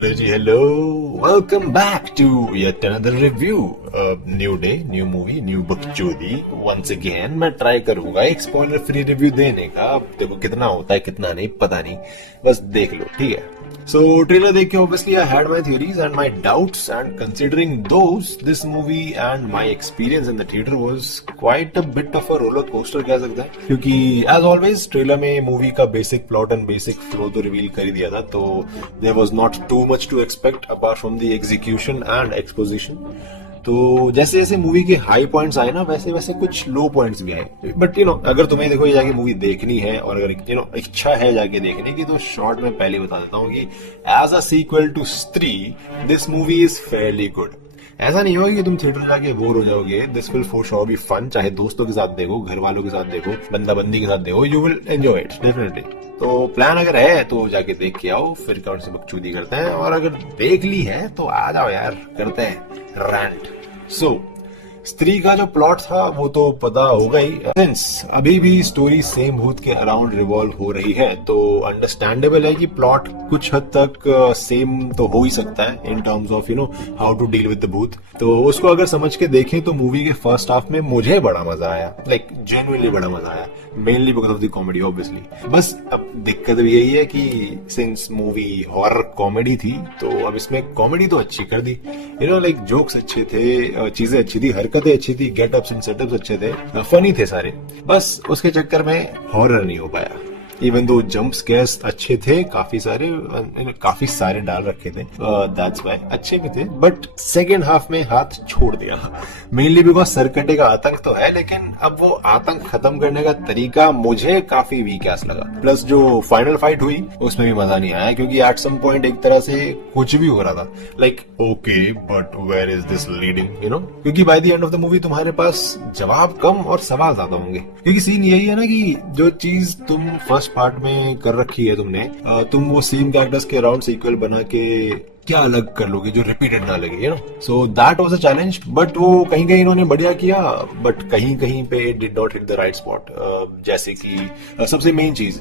Ji hello, welcome back to yet another review. New day, new movie, new बुक चोरी. Once again मैं try करूंगा एक spoiler free review देने का. अब देखो कितना होता है कितना नहीं पता नहीं, बस देख लो ठीक है. So ट्रेलर देख के obviously I had my theories and my doubts, and considering those, this movie and my experience in the theater was quite a bit of a roller coaster कह सकते हैं. क्योंकि as always ट्रेलर में movie का basic plot and basic flow तो reveal कर ही दिया था, तो there was not too much to expect apart from the execution and exposition. तो जैसे जैसे मूवी के हाई पॉइंट्स आए ना, वैसे वैसे कुछ लो पॉइंट्स भी आए. बट अगर तुम्हें देखो ये जाके मूवी देखनी है और अगर इच्छा है जाके देखने की, तो शॉर्ट में पहले बता देता हूँ कि एज अ सीक्वल टू स्त्री this movie is fairly good. ऐसा नहीं होगा कि तुम थिएटर जाके बोर हो जाओगे. This will for sure be fun. चाहे दोस्तों के साथ देखो, घर वालों के साथ देखो, बंदा बंदी के साथ देखो, you will enjoy it definitely. तो प्लान अगर है तो जाके देख के आओ, फिर कौन सी बकचोदी करते हैं. और अगर देख ली है तो आ जाओ यार, करते हैं रैंट. सो स्त्री का जो प्लॉट था वो तो पता होगा ही. सिंस अभी भी स्टोरी सेम भूत के अराउंड रिवॉल्व हो रही है, तो अंडरस्टैंडेबल है कि प्लॉट कुछ हद तक सेम तो हो ही सकता है in terms of how to deal with the bhoot. तो उसको अगर समझ के देखें तो मूवी के फर्स्ट हाफ में मुझे बड़ा मजा आया, लाइक जेन्युइनली बड़ा मजा आया, mainly because of the comedy obviously. बस अब दिक्कत भी यही है कि सिंस मूवी हॉरर कॉमेडी थी, तो अब इसमें कॉमेडी तो अच्छी कर दी. लाइक जोक्स अच्छे थे, चीजें अच्छी थी, हरकतें अच्छी थी, गेटअप्स एंड सेटअप्स अच्छे थे, फनी थे सारे. बस उसके चक्कर में हॉरर नहीं हो पाया. इवन दो जंप स्केयर्स अच्छे थे, काफी सारे डाल रखे थे, दैट्स व्हाई अच्छे भी थे. बट सेकेंड हाफ में हाथ छोड़ दिया, मेनली बिकॉज सरकटे का आतंक तो है, लेकिन अब वो आतंक खत्म करने का तरीका मुझे काफी वीक लगा. प्लस जो फाइनल फाइट हुई उसमें भी मजा नहीं आया, क्योंकि एट सम पॉइंट एक तरह से कुछ भी हो रहा था, like okay but where is this leading, क्योंकि by the end of the movie तुम्हारे पास जवाब कम और सवाल ज्यादा होंगे. क्योंकि सीन यही है ना कि जो चीज तुम फर्स्ट पार्ट में कर रखी है तुमने, तुम वो सेम कैरेक्टर्स के अराउंड सीक्वल बना के क्या अलग कर लोगे जो रिपीटेड ना लगे. So that was a challenge. But वो कहीं कहीं इन्होंने बढ़िया किया, बट कहीं कहीं पे did not hit the right spot. जैसे कि सबसे मेन चीज,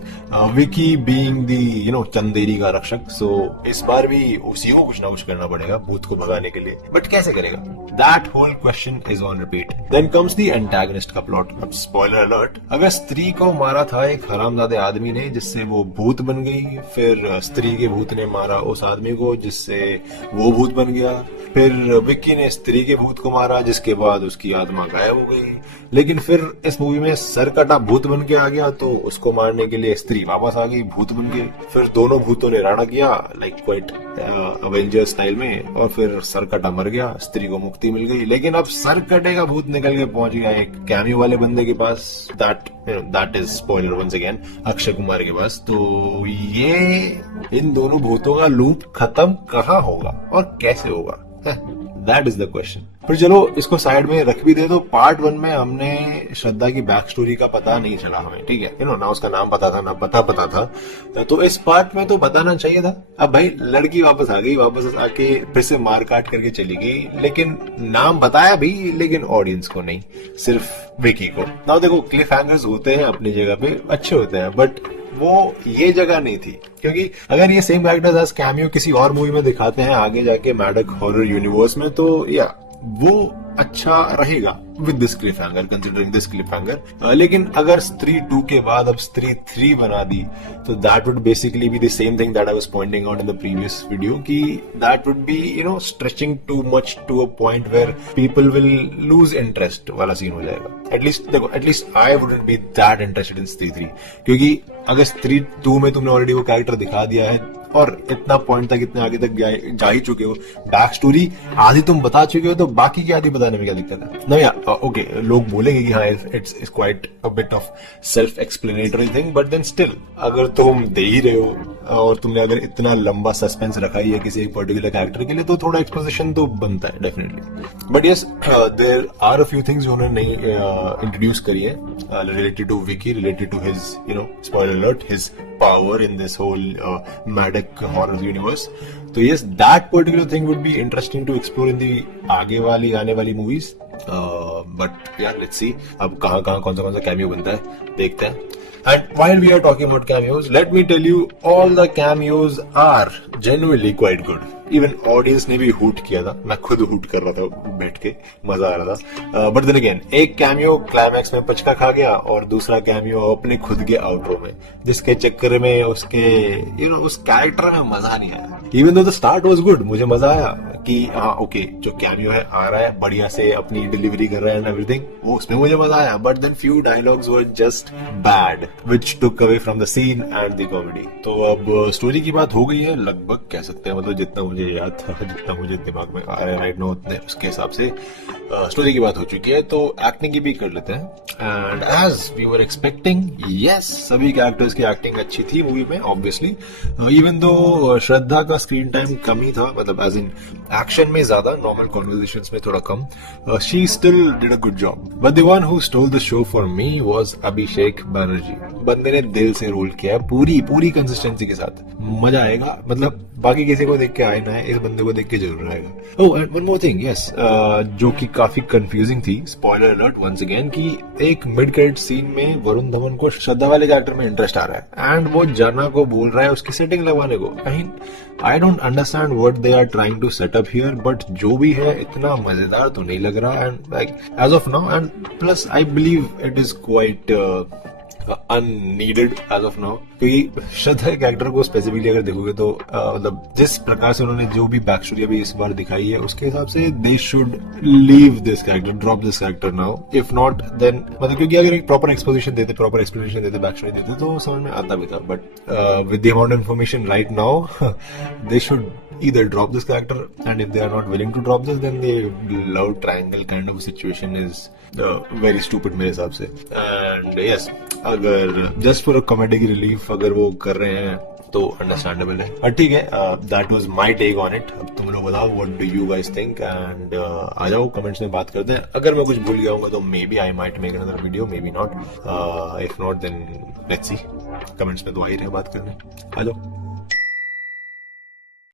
विकी बीइंग दी चंदेरी का रक्षक. सो इस बार भी उसी को कुछ ना कुछ करना पड़ेगा भूत को भगाने के लिए. बट कैसे करेगा, that whole question is on repeat. Then comes the antagonist का प्लॉट. अब स्पॉइलर अलर्ट, अगर स्त्री को मारा था एक हरामजादे आदमी ने जिससे वो भूत बन गई, फिर स्त्री के भूत ने मारा उस आदमी को जिससे वो भूत बन गया, फिर विक्की ने स्त्री के भूत को मारा जिसके बाद उसकी आत्मा गायब हो गई, लेकिन फिर इस मूवी में सरकटा भूत बन के आ गया, तो उसको मारने के लिए स्त्री वापस आ गई भूत बन के. फिर दोनों भूतों ने राणा किया, लाइक क्वाइट अवेंजर स्टाइल में, और फिर सरकटा मर गया, स्त्री को मुक्ति मिल गई. लेकिन अब सरकटे का भूत निकल के पहुंच गया एक कैमियो वाले बंदे के पास, that is spoiler once again, Akshay Kumar के पास. तो ये इन दोनों भूतों का लूप खत्म कहाँ होगा और कैसे होगा, दैट इज द क्वेश्चन. फिर चलो इसको साइड में रख भी दे. तो पार्ट 1 में हमने श्रद्धा की बैक स्टोरी का पता नहीं चला हमें, ठीक है, ना उसका नाम पता था ना पता था. तो इस पार्ट में तो बताना चाहिए था. अब भाई लड़की वापस आ गई, वापस आके फिर से मार काट करके चली गई, लेकिन नाम बताया भी, लेकिन ऑडियंस को नहीं, सिर्फ विकी को. ना देखो क्लिफ हैंगर्स होते हैं अपनी जगह पे, अच्छे होते हैं, बट वो ये जगह नहीं थी. क्योंकि अगर ये सेम कैरेक्टर्स एज कैमियो किसी और मूवी में दिखाते हैं आगे जाके मैडक हॉरर यूनिवर्स में, तो या वो अच्छा रहेगा with this Cliff hanger, considering this Cliff hanger. लेकिन अगर स्त्री 2 के बाद अब स्त्री 3 बना दी, तो that would basically be the same thing that I was pointing out in the previous video, कि that would be stretching too much to a point where people will lose interest वाला सीन हो जाएगा. At least I wouldn't be that interested in Stree 3, क्योंकि अगर स्त्री 2 में तुमने already वो कैरेक्टर दिखा दिया है और इतना पॉइंट तक इतने आगे तक जा ही चुके हो, बैक स्टोरी आधी तुम बता चुके हो, तो बाकी की आधी बताने में क्या दिक्कत है ना. या ओके, लोग बोलेंगे कि हाँ it's quite a bit of self explanatory thing, but then still अगर तुम दे ही रहे हो और तुमने अगर इतना लंबा सस्पेंस रखा ही है किसी एक पर्टिकुलर कैरेक्टर के लिए, तो थोड़ा एक्सपोजिशन तो बनता है definitely. But yes, there are a few things उन्होंने नहीं इंट्रोड्यूस करी है related to Vicky, related to his spoiler alert, his power in this whole Maddock horror universe. So yes, that particular thing would be interesting to explore in the आगे वाली आने वाली movies. But यार let's see अब कहाँ कहाँ कौन सा कैमियो बनता है, देखते हैं. And while we are talking about cameos, let me tell you, all the cameos are genuinely quite good. Even audience ने भी हूट किया था, मैं खुद हूट कर रहा था बैठ के, मजा आ रहा था. बट देन अगेन एक कैमियो क्लाइमैक्स में पचका खा गया और दूसरा कैमियो अपने खुद के आउटरो में, जिसके चक्कर में उसके उस कैरेक्टर में मजा नहीं आया. Even though the start was good, मुझे मजा आया कि हाँ ओके जो कैमियो है आ रहा है बढ़िया से अपनी डिलीवरी कर रहा है एंड एवरीथिंग, वो उसमें मुझे मजा आया. But then few dialogues were just bad which took away from the scene and the comedy. तो अब स्टोरी की बात हो गई है लगभग, कह सकते हैं, मतलब जितना मुझे याद था, जितना मुझे दिमाग में आ रहा है राइट नाउ, उतने उसके हिसाब से स्टोरी की बात हो चुकी है. तो एक्टिंग की भी कर लेते हैं. And as we were expecting, yes सभी कैरेक्टर्स की एक्टिंग अच्छी थी मूवी में ऑब्वियसली. इवन दो श्रद्धा का स्क्रीन टाइम कम ही था, मतलब एज इन एक्शन में ज्यादा, नॉर्मल कॉन्वर्सेशंस में थोड़ा कम. She still did a good job. But the one who stole the show for me was Abhishek Banerjee. बंदे ने दिल से रोल किया पूरी कंसिस्टेंसी के साथ. मजा आएगा, मतलब बाकी किसी को देख के आए ना है, इस बंदे को देख के जरूर आएगा. Oh and one more thing, yes, जो कि काफी कंफ्यूजिंग थी, स्पॉइलर अलर्ट वंस अगेन, कि एक मिड क्रेडिट सीन में वरुण धवन को श्रद्धा वाले कैरेक्टर में इंटरेस्ट आ रहा है एंड वो जाना को बोल रहा है उसकी सेटिंग लगवाने को. I don't understand what they are trying to set up here, but जो भी है इतना मजेदार तो नहीं लग रहा. And like as of now, and plus I believe it is quite unneeded as of now, क्योंकि श्रद्धा के कैरेक्टर को स्पेसिफिकली अगर देखोगे तो मतलब जिस प्रकार से उन्होंने जो भी बैक स्टोरी अभी इस बार दिखाई है उसके हिसाब से they should leave this character, drop this character now. If not then मतलब क्योंकि अगर एक प्रॉपर एक्सपोजिशन देते, प्रॉपर एक्सप्लेनेशन देते, बैक स्टोरी देते तो समझ में आता भी था. But with the amount of information right now they should either drop this character, and if they are not willing to drop this, then the love triangle kind of situation is very stupid मेरे हिसाब से. And yes, अगर just for a comedic relief अगर वो कर रहे हैं तो अंडरस्टैंडेबल है. और ठीक है, that was my take on it. अब तुम लोग बताओ what do you guys think, and आ जाओ कमेंट्स में बात करते हैं. अगर मैं कुछ भूल गया हूँ तो maybe I might make another video, maybe not. If not then let's see, comments में तो आ ही रहे बात करने. आ जाओ.